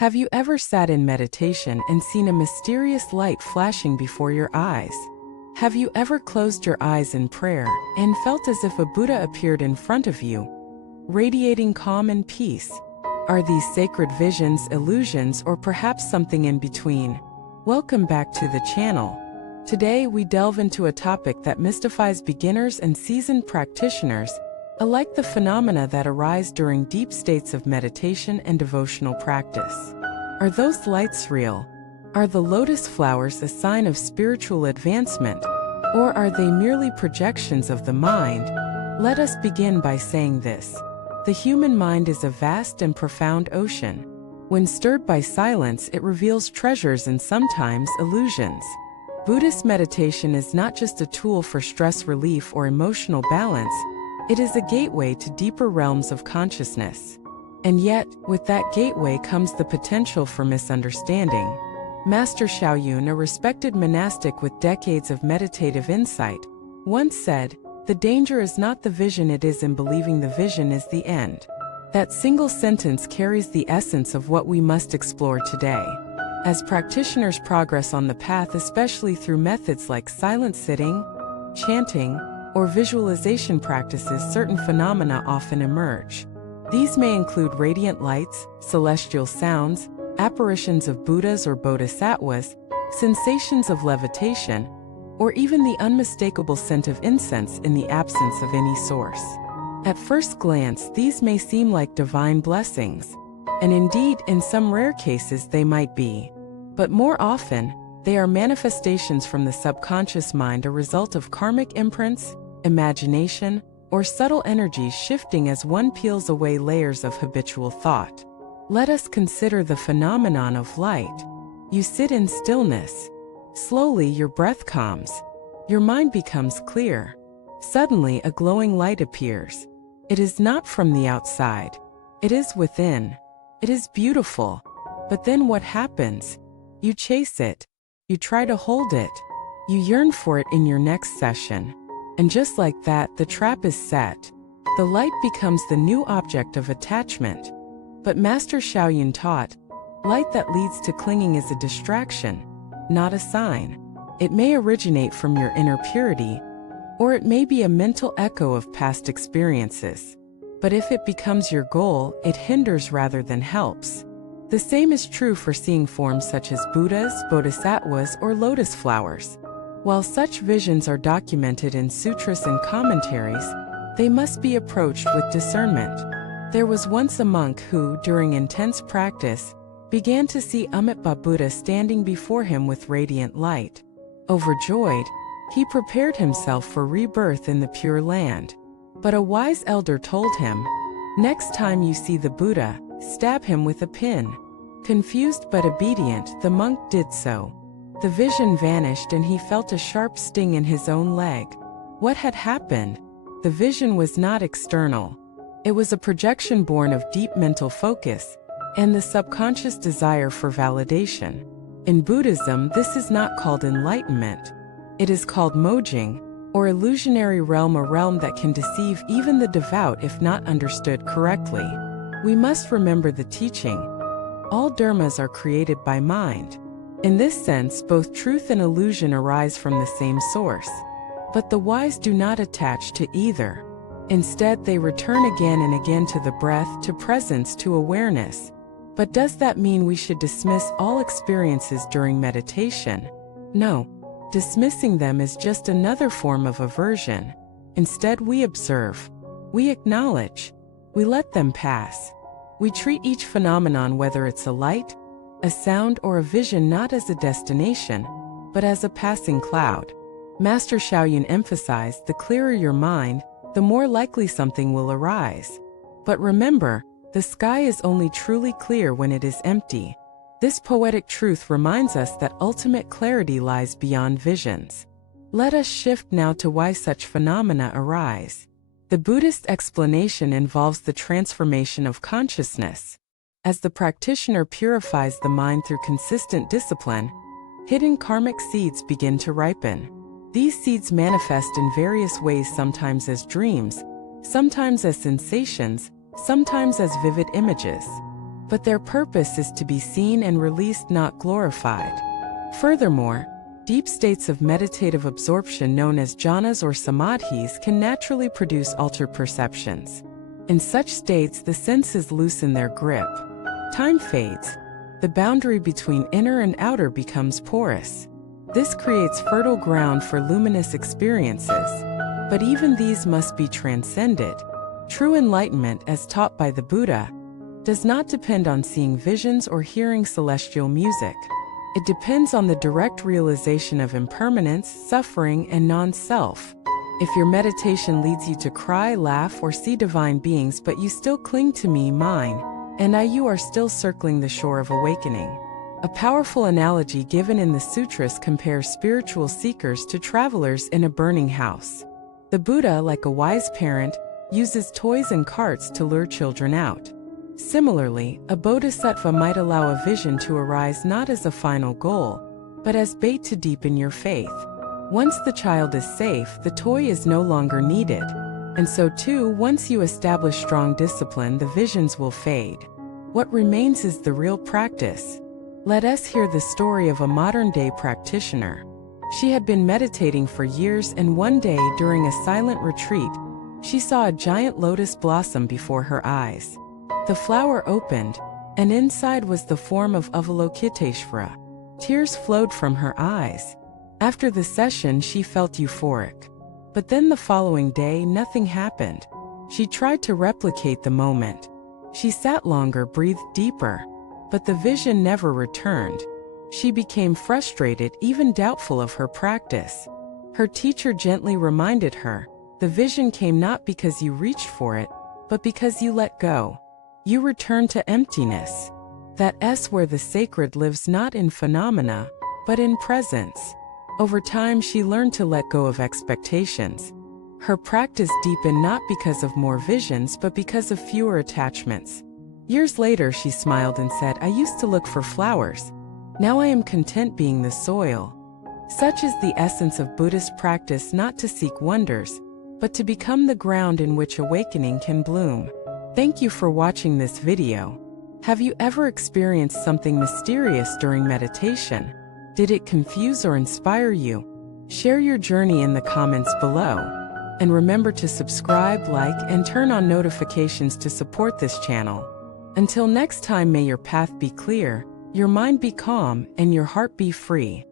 Have you ever sat in meditation and seen a mysterious light flashing before your eyes? Have you ever closed your eyes in prayer and felt as if a Buddha appeared in front of you, radiating calm and peace? Are these sacred visions illusions or perhaps something in between? Welcome back to the channel. Today we delve into a topic that mystifies beginners and seasoned practitioners alike, the phenomena that arise during deep states of meditation and devotional practice. Are those lights real? Are the lotus flowers a sign of spiritual advancement, or are they merely projections of the mind? Let us begin by saying this. The human mind is a vast and profound ocean. When stirred by silence, it reveals treasures and sometimes illusions. Buddhist meditation is not just a tool for stress relief or emotional balance. It is a gateway to deeper realms of consciousness. And yet, with that gateway comes the potential for misunderstanding. Master Shaoyun, a respected monastic with decades of meditative insight, once said, "The danger is not the vision, it is in believing the vision is the end." That single sentence carries the essence of what we must explore today. As practitioners progress on the path, especially through methods like silent sitting, chanting, or visualization practices, certain phenomena often emerge. These may include radiant lights, celestial sounds, apparitions of Buddhas or Bodhisattvas, sensations of levitation, or even the unmistakable scent of incense in the absence of any source. At first glance, these may seem like divine blessings, and indeed, in some rare cases they might be. But more often, they are manifestations from the subconscious mind, a result of karmic imprints, imagination, or subtle energies shifting as one peels away layers of habitual thought. Let us consider the phenomenon of light. You sit in stillness. Slowly your breath calms. Your mind becomes clear. Suddenly a glowing light appears. It is not from the outside. It is within. It is beautiful. But then what happens? You chase it. You try to hold it. You yearn for it in your next session. And just like that, the trap is set. The light becomes the new object of attachment. But Master Shaoyun taught, light that leads to clinging is a distraction, not a sign. It may originate from your inner purity, or it may be a mental echo of past experiences. But if it becomes your goal, it hinders rather than helps. The same is true for seeing forms such as Buddhas, Bodhisattvas, or lotus flowers. While such visions are documented in sutras and commentaries, they must be approached with discernment. There was once a monk who, during intense practice, began to see Amitabha Buddha standing before him with radiant light. Overjoyed, he prepared himself for rebirth in the Pure Land. But a wise elder told him, "Next time you see the Buddha, stab him with a pin." Confused but obedient, the monk did so. The vision vanished and he felt a sharp sting in his own leg. What had happened? The vision was not external. It was a projection born of deep mental focus and the subconscious desire for validation. In Buddhism, this is not called enlightenment. It is called mojing, or illusionary realm, a realm that can deceive even the devout if not understood correctly. We must remember the teaching. All dharmas are created by mind. In this sense, both truth and illusion arise from the same source. But the wise do not attach to either. Instead, they return again and again to the breath, to presence, to awareness. But does that mean we should dismiss all experiences during meditation? No. Dismissing them is just another form of aversion. Instead, we observe. We acknowledge. We let them pass. We treat each phenomenon, whether it's a light, a sound, or a vision, not as a destination, but as a passing cloud. Master Shaoyun emphasized, the clearer your mind, the more likely something will arise. But remember, the sky is only truly clear when it is empty. This poetic truth reminds us that ultimate clarity lies beyond visions. Let us shift now to why such phenomena arise. The Buddhist explanation involves the transformation of consciousness. As the practitioner purifies the mind through consistent discipline, hidden karmic seeds begin to ripen. These seeds manifest in various ways, sometimes as dreams, sometimes as sensations, sometimes as vivid images. but their purpose is to be seen and released, not glorified. Furthermore, deep states of meditative absorption known as jhanas or samadhis can naturally produce altered perceptions. In such states, the senses loosen their grip. Time fades. The boundary between inner and outer becomes porous. This creates fertile ground for luminous experiences. But even these must be transcended. True enlightenment, as taught by the Buddha, does not depend on seeing visions or hearing celestial music. It depends on the direct realization of impermanence, suffering, and non-self. If your meditation leads you to cry, laugh, or see divine beings, but you still cling to me, mine, and you are still circling the shore of awakening. A powerful analogy given in the sutras compares spiritual seekers to travelers in a burning house. The Buddha, like a wise parent, uses toys and carts to lure children out. Similarly, a bodhisattva might allow a vision to arise not as a final goal, but as bait to deepen your faith. Once the child is safe, the toy is no longer needed. And so too, once you establish strong discipline, the visions will fade. What remains is the real practice. Let us hear the story of a modern-day practitioner. She had been meditating for years, and one day during a silent retreat, she saw a giant lotus blossom before her eyes. The flower opened, and inside was the form of Avalokiteshvara. Tears flowed from her eyes. After the session, she felt euphoric. But then the following day, nothing happened. She tried to replicate the moment. She sat longer, breathed deeper, but the vision never returned. She became frustrated, even doubtful of her practice. Her teacher gently reminded her, "The vision came not because you reached for it, but because you let go. You return to emptiness. That's where the sacred lives, not in phenomena, but in presence." Over time, she learned to let go of expectations. Her practice deepened not because of more visions, but because of fewer attachments. Years later, she smiled and said, "I used to look for flowers. Now I am content being the soil." Such is the essence of Buddhist practice, not to seek wonders, but to become the ground in which awakening can bloom. Thank you for watching this video. Have you ever experienced something mysterious during meditation? Did it confuse or inspire you? Share your journey in the comments below. And remember to subscribe, like, and turn on notifications to support this channel. Until next time, may your path be clear, your mind be calm, and your heart be free.